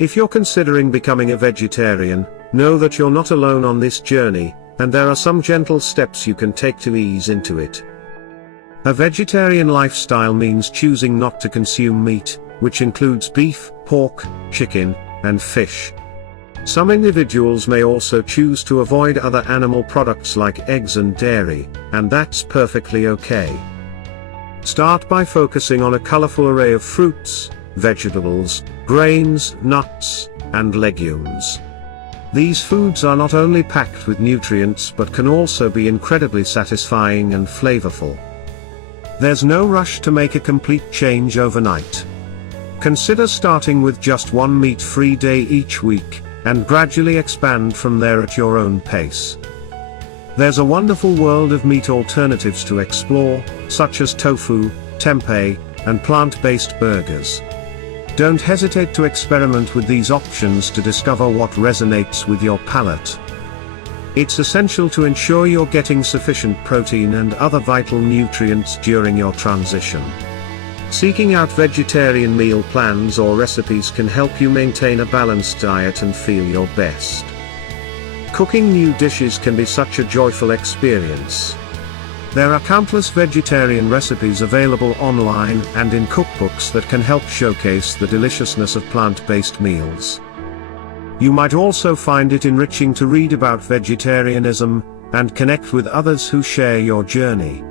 If you're considering becoming a vegetarian, know that you're not alone on this journey, and there are some gentle steps you can take to ease into it. A vegetarian lifestyle means choosing not to consume meat, which includes beef, pork, chicken, and fish. Some individuals may also choose to avoid other animal products like eggs and dairy, and that's perfectly okay. Start by focusing on a colorful array of fruits, vegetables, grains, nuts, and legumes. These foods are not only packed with nutrients but can also be incredibly satisfying and flavorful. There's no rush to make a complete change overnight. Consider starting with just one meat-free day each week, and gradually expand from there at your own pace. There's a wonderful world of meat alternatives to explore, such as tofu, tempeh, and plant-based burgers. Don't hesitate to experiment with these options to discover what resonates with your palate. It's essential to ensure you're getting sufficient protein and other vital nutrients during your transition. Seeking out vegetarian meal plans or recipes can help you maintain a balanced diet and feel your best. Cooking new dishes can be such a joyful experience. There are countless vegetarian recipes available online and in cookbooks that can help showcase the deliciousness of plant-based meals. You might also find it enriching to read about vegetarianism and connect with others who share your journey.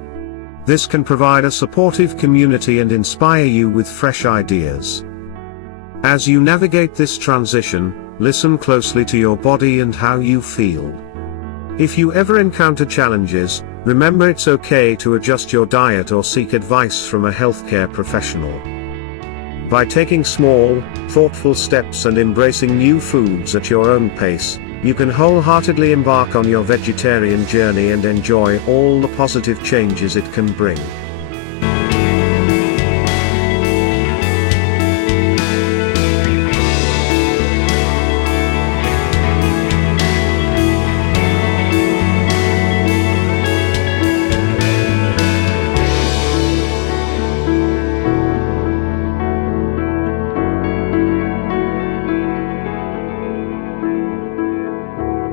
This can provide a supportive community and inspire you with fresh ideas. As you navigate this transition, listen closely to your body and how you feel. If you ever encounter challenges, remember it's okay to adjust your diet or seek advice from a healthcare professional. By taking small, thoughtful steps and embracing new foods at your own pace, you can wholeheartedly embark on your vegetarian journey and enjoy all the positive changes it can bring.